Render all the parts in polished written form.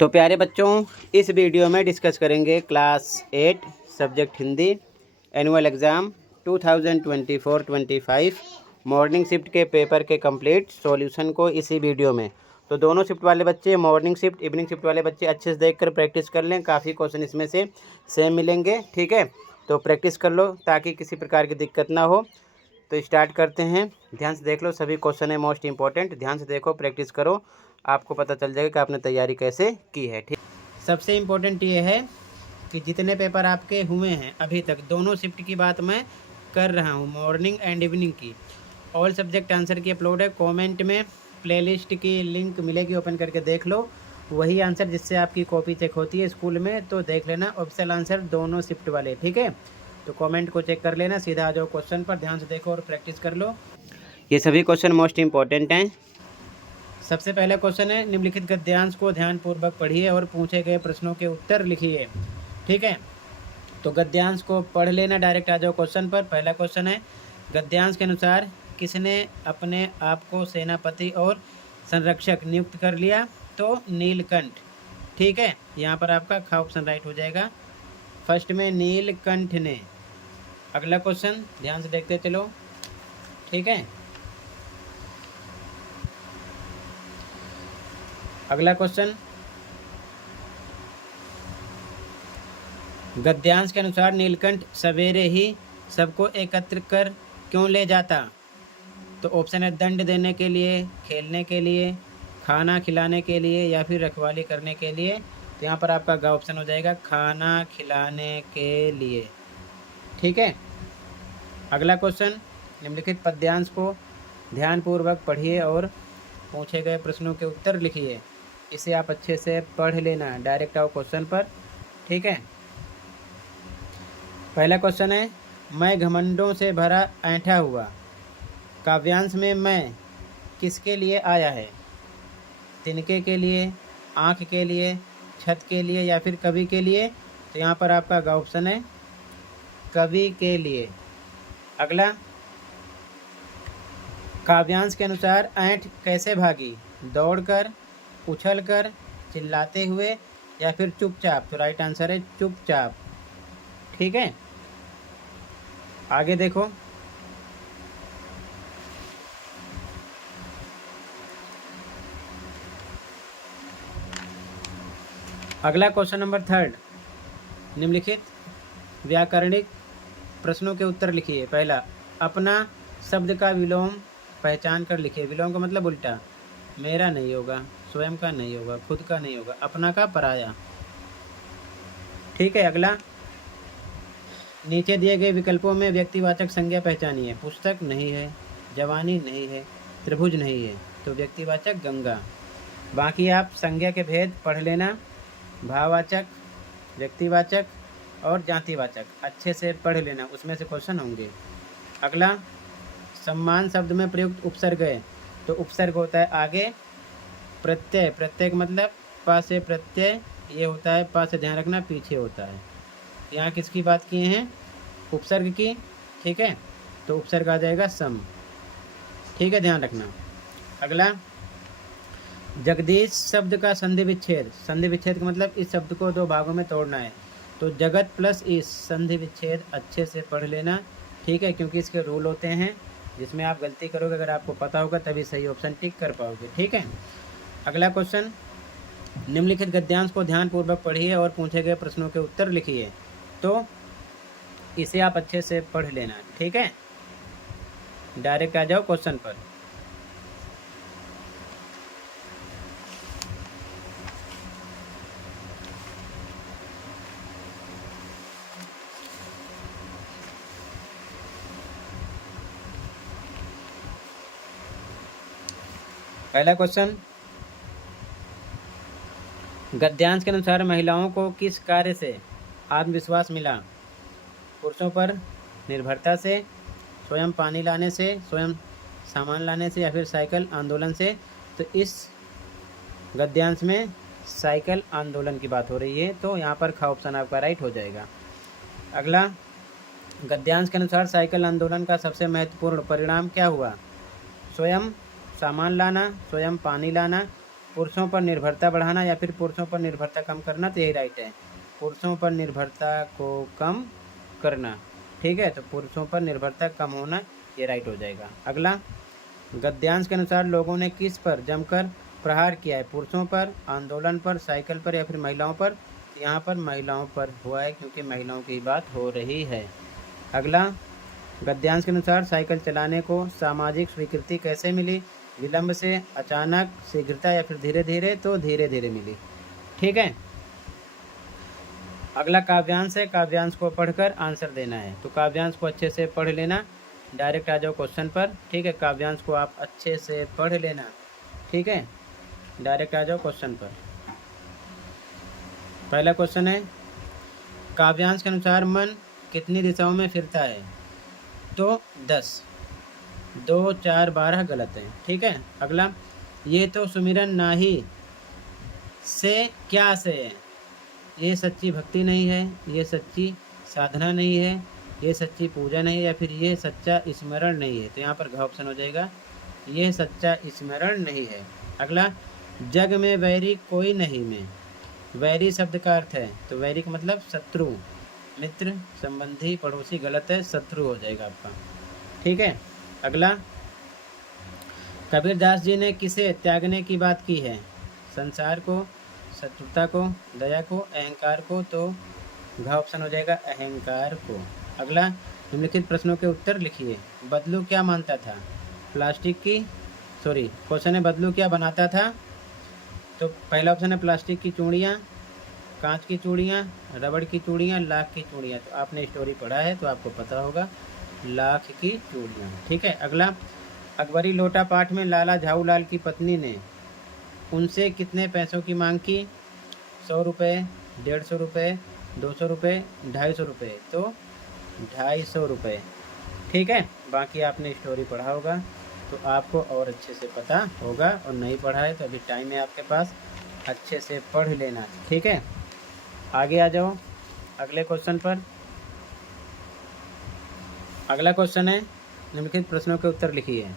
तो प्यारे बच्चों, इस वीडियो में डिस्कस करेंगे class 8 subject Hindi annual exam 2024-25 morning shift के पेपर के कंप्लीट सॉल्यूशन को इसी वीडियो में। तो दोनों शिफ्ट वाले बच्चे, मॉर्निंग शिफ्ट इवनिंग शिफ्ट वाले बच्चे अच्छे से देखकर प्रैक्टिस कर लें। काफ़ी क्वेश्चन इसमें से सेम मिलेंगे, ठीक है। तो प्रैक्टिस कर लो ताकि किसी प्रकार की दिक्कत ना हो। तो स्टार्ट करते हैं। ध्यान से देख लो, सभी क्वेश्चन है मोस्ट इंपॉर्टेंट। ध्यान से देखो, प्रैक्टिस करो, आपको पता चल जाएगा कि आपने तैयारी कैसे की है, ठीक। सबसे इम्पोर्टेंट ये है कि जितने पेपर आपके हुए हैं अभी तक, दोनों शिफ्ट की बात मैं कर रहा हूँ, मॉर्निंग एंड इवनिंग की। ऑल सब्जेक्ट आंसर की अपलोड है, कमेंट में प्लेलिस्ट की लिंक मिलेगी, ओपन करके देख लो। वही आंसर जिससे आपकी कॉपी चेक होती है स्कूल में, तो देख लेना ऑफिशियल आंसर दोनों शिफ्ट वाले, ठीक है। तो कमेंट को चेक कर लेना, सीधा आ जाओ क्वेश्चन पर। ध्यान से देखो और प्रैक्टिस कर लो। ये सभी क्वेश्चन मोस्ट इंपॉर्टेंट हैं। सबसे पहला क्वेश्चन है, निम्नलिखित गद्यांश को ध्यानपूर्वक पढ़िए और पूछे गए प्रश्नों के उत्तर लिखिए, ठीक है। तो गद्यांश को पढ़ लेना, डायरेक्ट आ जाओ क्वेश्चन पर। पहला क्वेश्चन है, गद्यांश के अनुसार किसने अपने आप को सेनापति और संरक्षक नियुक्त कर लिया? तो नीलकंठ, ठीक है। यहाँ पर आपका ख ऑप्शन राइट हो जाएगा, फर्स्ट में नीलकंठ ने। अगला क्वेश्चन ध्यान से देखते चलो, ठीक है। अगला क्वेश्चन, गद्यांश के अनुसार नीलकंठ सवेरे ही सबको एकत्र कर क्यों ले जाता? तो ऑप्शन है दंड देने के लिए, खेलने के लिए, खाना खिलाने के लिए या फिर रखवाली करने के लिए। तो यहाँ पर आपका ग ऑप्शन हो जाएगा, खाना खिलाने के लिए, ठीक है। अगला क्वेश्चन, निम्नलिखित पद्यांश को ध्यानपूर्वक पढ़िए और पूछे गए प्रश्नों के उत्तर लिखिए। इसे आप अच्छे से पढ़ लेना, डायरेक्ट आओ क्वेश्चन पर, ठीक है। पहला क्वेश्चन है, मैं घमंडों से भरा ऐंठा हुआ। काव्यांश में मैं किसके लिए आया है? तिनके के लिए, आँख के लिए, छत के लिए या फिर कवि के लिए? तो यहाँ पर आपका ग ऑप्शन है, कवि के लिए। अगला, काव्यांश के अनुसार ऐंठ कैसे भागी? दौड़कर, उछलकर, चिल्लाते हुए या फिर चुपचाप? तो राइट आंसर है चुपचाप, ठीक है। आगे देखो, अगला क्वेश्चन नंबर 3, निम्नलिखित व्याकरणिक प्रश्नों के उत्तर लिखिए। पहला, अपना शब्द का विलोम पहचान कर लिखिए। विलोम का मतलब उल्टा, मेरा नहीं होगा, स्वयं का नहीं होगा, खुद का नहीं होगा, अपना का पराया, ठीक है। अगला, नीचे दिए गए विकल्पों में व्यक्तिवाचक संज्ञा पहचानिए। पुस्तक नहीं है, जवानी नहीं है, त्रिभुज नहीं है, तो व्यक्तिवाचक गंगा। बाकी आप संज्ञा के भेद पढ़ लेना, भाववाचक, व्यक्तिवाचक और जातिवाचक अच्छे से पढ़ लेना, उसमें से क्वेश्चन होंगे। अगला, सम्मान शब्द में प्रयुक्त उपसर्ग है। तो उपसर्ग होता है आगे प्रत्यय, प्रत्यय मतलब पा से प्रत्यय, ये होता है पा से ध्यान रखना, पीछे होता है। यहाँ किसकी बात किए हैं? उपसर्ग की, ठीक है। तो उपसर्ग आ जाएगा सम, ठीक है, ध्यान रखना। अगला, जगदीश शब्द का संधि विच्छेद। संधि विच्छेद का मतलब इस शब्द को दो भागों में तोड़ना है। तो जगत प्लस इस, संधि विच्छेद अच्छे से पढ़ लेना, ठीक है, क्योंकि इसके रूल होते हैं जिसमें आप गलती करोगे, अगर आपको पता होगा तभी सही ऑप्शन टिक कर पाओगे, ठीक है। अगला क्वेश्चन, निम्नलिखित गद्यांश को ध्यानपूर्वक पढ़िए और पूछे गए प्रश्नों के उत्तर लिखिए। तो इसे आप अच्छे से पढ़ लेना, ठीक है। डायरेक्ट आ जाओ क्वेश्चन पर। पहला क्वेश्चन, गद्यांश के अनुसार महिलाओं को किस कार्य से आत्मविश्वास मिला? पुरुषों पर निर्भरता से, स्वयं पानी लाने से, स्वयं सामान लाने से या फिर साइकिल आंदोलन से? तो इस गद्यांश में साइकिल आंदोलन की बात हो रही है, तो यहाँ पर ख ऑप्शन आपका राइट हो जाएगा। अगला, गद्यांश के अनुसार साइकिल आंदोलन का सबसे महत्वपूर्ण परिणाम क्या हुआ? स्वयं सामान लाना, स्वयं पानी लाना पुरुषों पर निर्भरता बढ़ाना या फिर पुरुषों पर निर्भरता कम करना, तो यही राइट है, पुरुषों पर निर्भरता को कम करना। ठीक है, तो पुरुषों पर निर्भरता कम होना, ये राइट हो जाएगा। अगला, गद्यांश के अनुसार लोगों ने किस पर जमकर प्रहार किया है? पुरुषों पर, आंदोलन पर, साइकिल पर या फिर महिलाओं पर? यहाँ पर महिलाओं पर हुआ है क्योंकि महिलाओं की बात हो रही है। अगला, गद्यांश के अनुसार साइकिल चलाने को सामाजिक स्वीकृति कैसे मिली? विलंब से, अचानक, शीघ्रता या फिर धीरे धीरे? तो धीरे धीरे मिली। ठीक है, अगला काव्यांश है, काव्यांश को पढ़कर आंसर देना है। तो काव्यांश को अच्छे से पढ़ लेना, डायरेक्ट आ जाओ क्वेश्चन पर। ठीक है, काव्यांश को आप अच्छे से पढ़ लेना। ठीक है, डायरेक्ट आ जाओ क्वेश्चन पर। पहला क्वेश्चन है, काव्यांश के अनुसार मन कितनी दिशाओं में फिरता है? तो 10, 2, 4, 12 गलत है। ठीक है, अगला, ये तो सुमिरन नाही से क्या आशय है? ये सच्ची भक्ति नहीं है, ये सच्ची साधना नहीं है, ये सच्ची पूजा नहीं है या फिर ये सच्चा स्मरण नहीं है? तो यहाँ पर घ ऑप्शन हो जाएगा, ये सच्चा स्मरण नहीं है। अगला, जग में वैरी कोई नहीं में, वैरी शब्द का अर्थ है? तो वैरी का मतलब शत्रु, मित्र, संबंधी, पड़ोसी, गलत है, शत्रु हो जाएगा आपका। ठीक है, अगला, कबीरदास जी ने किसे त्यागने की बात की है? संसार को, शत्रुता को, दया को, अहंकार को? तो घ ऑप्शन हो जाएगा, अहंकार को। अगला, निम्नलिखित प्रश्नों के उत्तर लिखिए। बदलू क्या मानता था? प्लास्टिक की, सॉरी, क्वेश्चन है बदलू क्या बनाता था? तो पहला ऑप्शन है प्लास्टिक की चूड़ियाँ, कांच की चूड़ियाँ, रबड़ की चूड़ियाँ, लाख की चूड़ियाँ। तो आपने स्टोरी पढ़ा है तो आपको पता होगा, लाख की चूड़ियाँ। ठीक है, अगला, अकबरी लोटा पाठ में लाला झाऊलाल की पत्नी ने उनसे कितने पैसों की मांग की? 100 रुपये, 150 रुपये, 200 रुपये, 250 रुपये? तो 250 रुपये। ठीक है, बाकी आपने स्टोरी पढ़ा होगा तो आपको और अच्छे से पता होगा, और नहीं पढ़ा है तो अभी टाइम है आपके पास, अच्छे से पढ़ लेना। ठीक है, आगे आ जाओ अगले क्वेश्चन पर। अगला क्वेश्चन है, निम्नलिखित प्रश्नों के उत्तर लिखिए।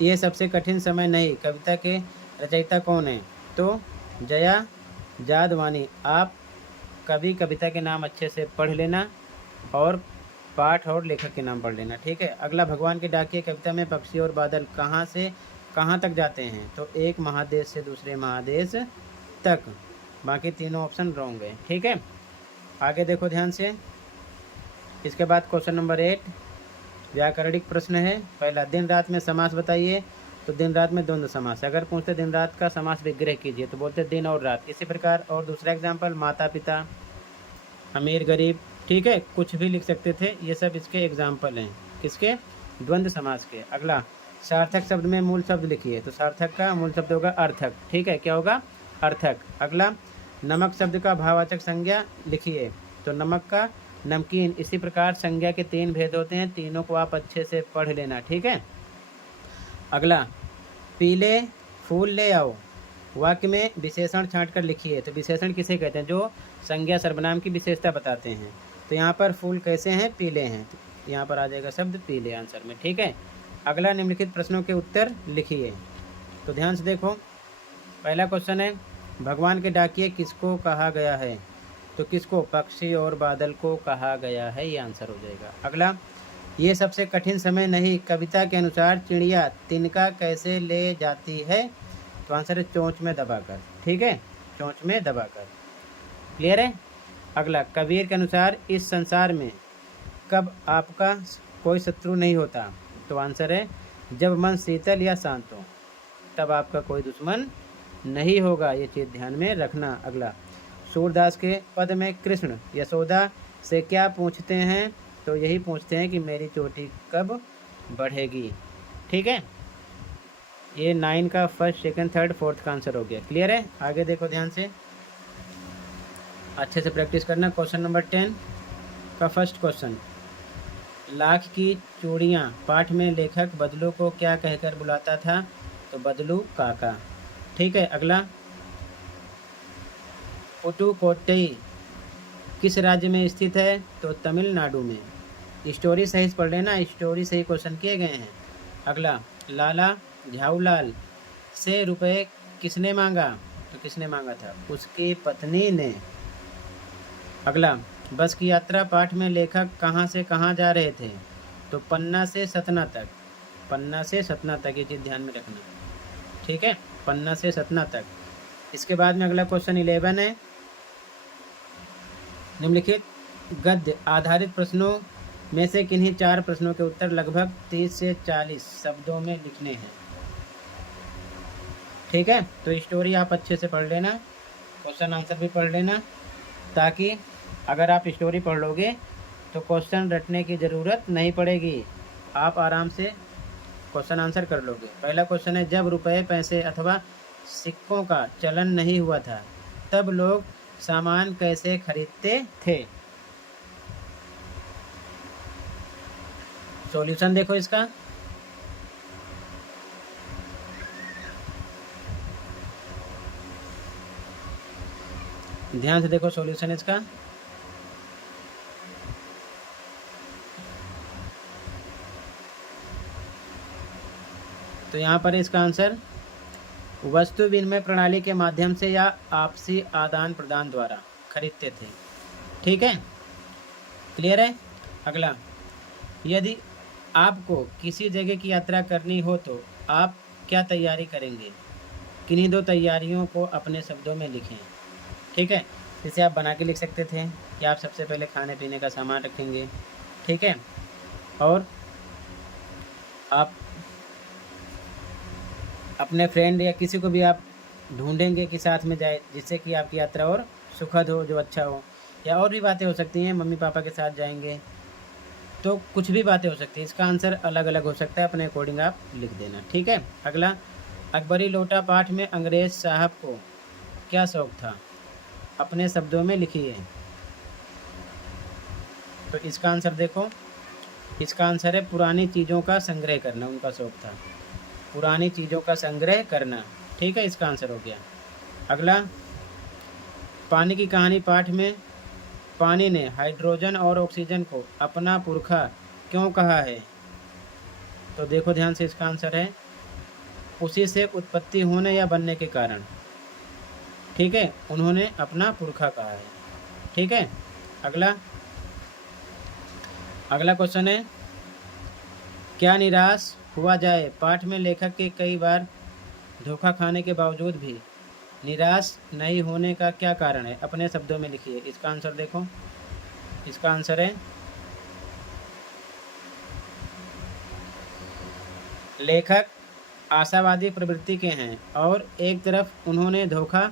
ये सबसे कठिन समय नहीं कविता के रचयिता कौन है? तो जया जादवानी। आप कवि कविता के नाम अच्छे से पढ़ लेना और पाठ और लेखक के नाम पढ़ लेना। ठीक है, अगला, भगवान के डाकिए कविता में पक्षी और बादल कहाँ से कहाँ तक जाते हैं? तो एक महादेश से दूसरे महादेश तक। बाकी तीनों ऑप्शन रॉन्ग है। ठीक है, आगे देखो ध्यान से। इसके बाद क्वेश्चन नंबर 8 व्याकरणिक प्रश्न है। पहला, दिन रात में समास बताइए। तो दिन रात में द्वंद्व समास। अगर पूछते दिन रात का समास विग्रह कीजिए तो बोलते दिन और रात। इसी प्रकार और दूसरा एग्जाम्पल, माता पिता, अमीर गरीब। ठीक है, कुछ भी लिख सकते थे, ये सब इसके एग्जाम्पल हैं। किसके? द्वंद्व समास के। अगला, सार्थक शब्द में मूल शब्द लिखिए। तो सार्थक का मूल शब्द होगा अर्थक। ठीक है, क्या होगा? अर्थक। अगला, नमक शब्द का भाववाचक संज्ञा लिखिए। तो नमक का नमकीन। इसी प्रकार संज्ञा के 3 भेद होते हैं, तीनों को आप अच्छे से पढ़ लेना। ठीक है, अगला, पीले फूल ले आओ। वाक्य में विशेषण छांट कर लिखिए। तो विशेषण किसे कहते हैं? जो संज्ञा सर्वनाम की विशेषता बताते हैं। तो यहाँ पर फूल कैसे हैं? पीले हैं। तो यहाँ पर आ जाएगा शब्द पीले आंसर में। ठीक है, अगला, निम्नलिखित प्रश्नों के उत्तर लिखिए। तो ध्यान से देखो, पहला क्वेश्चन है, भगवान के डाकिए किसको कहा गया है? तो किसको? पक्षी और बादल को कहा गया है, ये आंसर हो जाएगा। अगला, ये सबसे कठिन समय नहीं कविता के अनुसार चिड़िया तिनका कैसे ले जाती है? तो आंसर है चोंच में दबाकर। ठीक है, चोंच में दबाकर। क्लियर है? अगला, कबीर के अनुसार इस संसार में कब आपका कोई शत्रु नहीं होता? तो आंसर है जब मन शीतल या शांत हो, तब आपका कोई दुश्मन नहीं होगा, ये चीज़ ध्यान में रखना। अगला, सूरदास के पद में कृष्ण यशोदा से क्या पूछते हैं? तो यही पूछते हैं कि मेरी चोटी कब बढ़ेगी। ठीक है, ये 9 का फर्स्ट, सेकंड, थर्ड, फोर्थ का आंसर हो गया। क्लियर है? आगे देखो ध्यान से, अच्छे से प्रैक्टिस करना। क्वेश्चन नंबर 10 का फर्स्ट क्वेश्चन, लाख की चूड़ियाँ पाठ में लेखक बदलू को क्या कहकर बुलाता था? तो बदलू काका। ठीक है, अगला, पुटुकोट्टई किस राज्य में स्थित है? तो तमिलनाडु में। स्टोरी सही पढ़ लेना, स्टोरी सही क्वेश्चन किए गए हैं। अगला, लाला झाऊलाल से रुपए किसने मांगा? तो किसने मांगा था? उसकी पत्नी ने। अगला, बस की यात्रा पाठ में लेखक कहाँ से कहाँ जा रहे थे? तो पन्ना से सतना तक। पन्ना से सतना तक, ये चीज़ ध्यान में रखना, ठीक है, पन्ना से सतना तक। इसके बाद में अगला क्वेश्चन 11 है, निम्नलिखित गद्य आधारित प्रश्नों में से किन्हीं 4 प्रश्नों के उत्तर लगभग 30 से 40 शब्दों में लिखने हैं। ठीक है, तो स्टोरी आप अच्छे से पढ़ लेना, क्वेश्चन आंसर भी पढ़ लेना, ताकि अगर आप स्टोरी पढ़ लोगे तो क्वेश्चन रटने की ज़रूरत नहीं पड़ेगी, आप आराम से क्वेश्चन आंसर कर लोगे। पहला क्वेश्चन है, जब रुपए, पैसे अथवा सिक्कों का चलन नहीं हुआ था तब लोग सामान कैसे खरीदते थे? सॉल्यूशन देखो इसका। ध्यान से देखो सॉल्यूशन इसका। तो यहाँ पर इसका आंसर वस्तु विनिमय प्रणाली के माध्यम से या आपसी आदान प्रदान द्वारा खरीदते थे। ठीक है, क्लियर है। अगला, यदि आपको किसी जगह की यात्रा करनी हो तो आप क्या तैयारी करेंगे? किन्हीं 2 तैयारियों को अपने शब्दों में लिखें। ठीक है, जिसे आप बना के लिख सकते थे कि आप सबसे पहले खाने पीने का सामान रखेंगे, ठीक है, और आप अपने फ्रेंड या किसी को भी आप ढूंढेंगे कि साथ में जाए, जिससे कि आपकी यात्रा और सुखद हो, जो अच्छा हो, या और भी बातें हो सकती हैं, मम्मी पापा के साथ जाएंगे, तो कुछ भी बातें हो सकती हैं। इसका आंसर अलग अलग हो सकता है, अपने अकॉर्डिंग आप लिख देना। ठीक है, अगला, अकबरी लोटा पाठ में अंग्रेज साहब को क्या शौक था? अपने शब्दों में लिखिए। तो इसका आंसर देखो, इसका आंसर है पुरानी चीज़ों का संग्रह करना, उनका शौक था पुरानी चीज़ों का संग्रह करना। ठीक है, इसका आंसर हो गया। अगला, पानी की कहानी पाठ में पानी ने हाइड्रोजन और ऑक्सीजन को अपना पुरखा क्यों कहा है? तो देखो ध्यान से, इसका आंसर है उसी से उत्पत्ति होने या बनने के कारण। ठीक है, उन्होंने अपना पुरखा कहा है। ठीक है, अगला क्वेश्चन है, क्या निराश हुआ जाए पाठ में लेखक के कई बार धोखा खाने के बावजूद भी निराश नहीं होने का क्या कारण है? अपने शब्दों में लिखिए। इसका आंसर देखो, इसका आंसर है लेखक आशावादी प्रवृत्ति के हैं और एक तरफ उन्होंने धोखा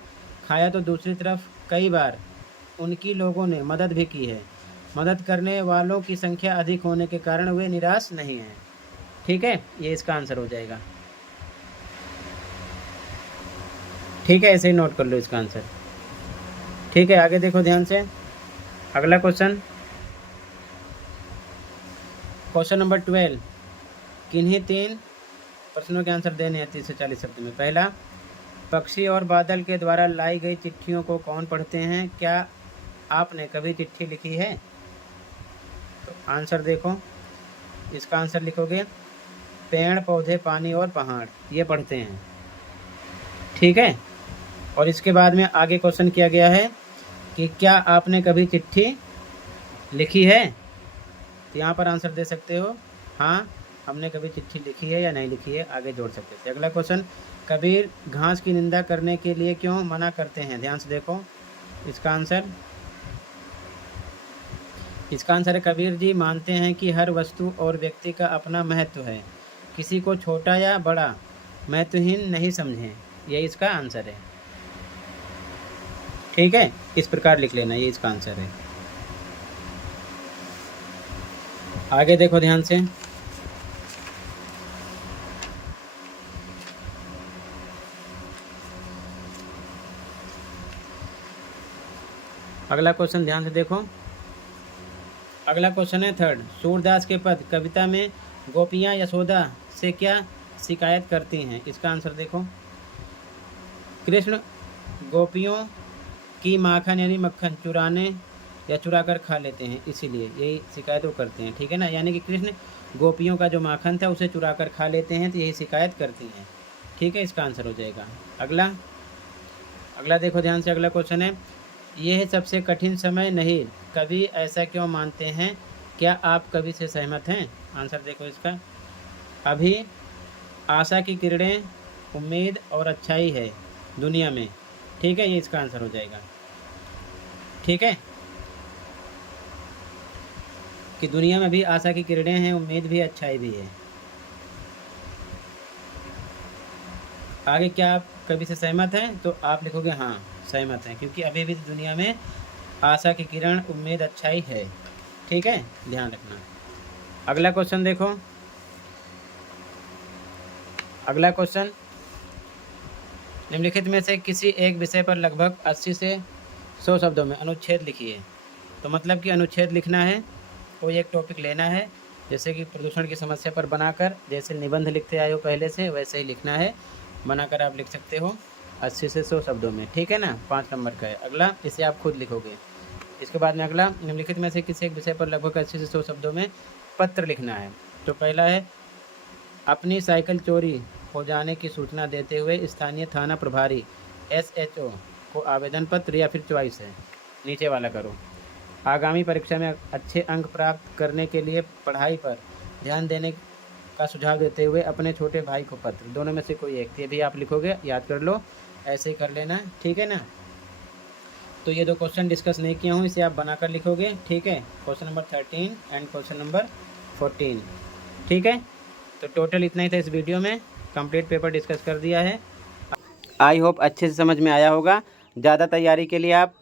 खाया तो दूसरी तरफ कई बार उनकी लोगों ने मदद भी की है। मदद करने वालों की संख्या अधिक होने के कारण वे निराश नहीं हैं। ठीक है, ये इसका आंसर हो जाएगा। ठीक है, ऐसे ही नोट कर लो इसका आंसर। ठीक है, आगे देखो ध्यान से। अगला क्वेश्चन नंबर 12, किन्हीं 3 प्रश्नों के आंसर देने हैं 30 से 40 शब्द में। पहला, पक्षी और बादल के द्वारा लाई गई चिट्ठियों को कौन पढ़ते हैं? क्या आपने कभी चिट्ठी लिखी है? तो आंसर देखो, इसका आंसर लिखोगे पेड़, पौधे, पानी और पहाड़, ये पढ़ते हैं। ठीक है, और इसके बाद में आगे क्वेश्चन किया गया है कि क्या आपने कभी चिट्ठी लिखी है? तो यहाँ पर आंसर दे सकते हो, हाँ हमने कभी चिट्ठी लिखी है या नहीं लिखी है, आगे जोड़ सकते थे। अगला क्वेश्चन, कबीर घास की निंदा करने के लिए क्यों मना करते हैं? ध्यान से देखो, इसका आंसर है कबीर जी मानते हैं कि हर वस्तु और व्यक्ति का अपना महत्व है, किसी को छोटा या बड़ा महत्वहीन नहीं समझें, ये इसका आंसर है। ठीक है, इस प्रकार लिख लेना, ये इसका आंसर है। आगे देखो ध्यान से, अगला क्वेश्चन ध्यान से देखो। अगला क्वेश्चन है 3, सूरदास के पद कविता में गोपियाँ यशोदा से क्या शिकायत करती हैं? इसका आंसर देखो, कृष्ण गोपियों की माखन यानी मक्खन चुराने या चुरा कर खा लेते हैं, इसीलिए यही शिकायत वो करते हैं। ठीक है ना, यानी कि कृष्ण गोपियों का जो माखन था उसे चुरा कर खा लेते हैं, तो यही शिकायत करती हैं। ठीक है, इसका आंसर हो जाएगा। अगला देखो ध्यान से, अगला क्वेश्चन है, ये है सबसे कठिन समय नहीं, कभी ऐसा क्यों मानते हैं, क्या आप कभी से सहमत हैं? आंसर देखो इसका, अभी आशा की किरणें, उम्मीद और अच्छाई है दुनिया में। ठीक है, ये इसका आंसर हो जाएगा। ठीक है, कि दुनिया में भी आशा की किरणें हैं, उम्मीद भी, अच्छाई भी है। आगे क्या आप कभी से सहमत हैं? तो आप लिखोगे हाँ सहमत हैं, क्योंकि अभी भी दुनिया में आशा की किरण, उम्मीद, अच्छाई है। ठीक है, ध्यान रखना। अगला क्वेश्चन देखो, अगला क्वेश्चन, निम्नलिखित में से किसी एक विषय पर लगभग 80 से 100 शब्दों में अनुच्छेद लिखिए। तो मतलब कि अनुच्छेद लिखना है, कोई एक टॉपिक लेना है, जैसे कि प्रदूषण की समस्या पर बनाकर, जैसे निबंध लिखते आए हो पहले से, वैसे ही लिखना है, बनाकर आप लिख सकते हो 80 से 100 शब्दों में। ठीक है ना, 5 नंबर का है। अगला, इसे आप खुद लिखोगे। इसके बाद में अगला, निम्नलिखित में से किसी एक विषय पर लगभग 80 से 100 शब्दों में पत्र लिखना है। तो पहला है, अपनी साइकिल चोरी हो जाने की सूचना देते हुए स्थानीय थाना प्रभारी SHO को आवेदन पत्र या फिर चॉइस है, नीचे वाला करो। आगामी परीक्षा में अच्छे अंक प्राप्त करने के लिए पढ़ाई पर ध्यान देने का सुझाव देते हुए अपने छोटे भाई को पत्र, दोनों में से कोई एक। ये भी आप लिखोगे, याद कर लो, ऐसे ही कर लेना। ठीक है ना, तो ये 2 क्वेश्चन डिस्कस नहीं किया हूँ, इसे आप बनाकर लिखोगे। ठीक है, question number 13 and question number 14। ठीक है, तो टोटल इतना ही था इस वीडियो में, कंप्लीट पेपर डिस्कस कर दिया है। आई होप अच्छे से समझ में आया होगा। ज़्यादा तैयारी के लिए आप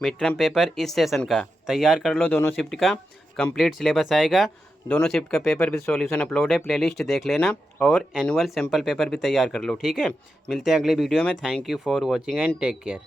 मिड टर्म पेपर इस सेशन का तैयार कर लो, दोनों शिफ्ट का कंप्लीट सिलेबस आएगा। दोनों शिफ्ट का पेपर भी सॉल्यूशन अपलोड है, प्लेलिस्ट देख लेना, और एनुअल सैम्पल पेपर भी तैयार कर लो। ठीक है, मिलते हैं अगले वीडियो में। Thank you for watching and take care.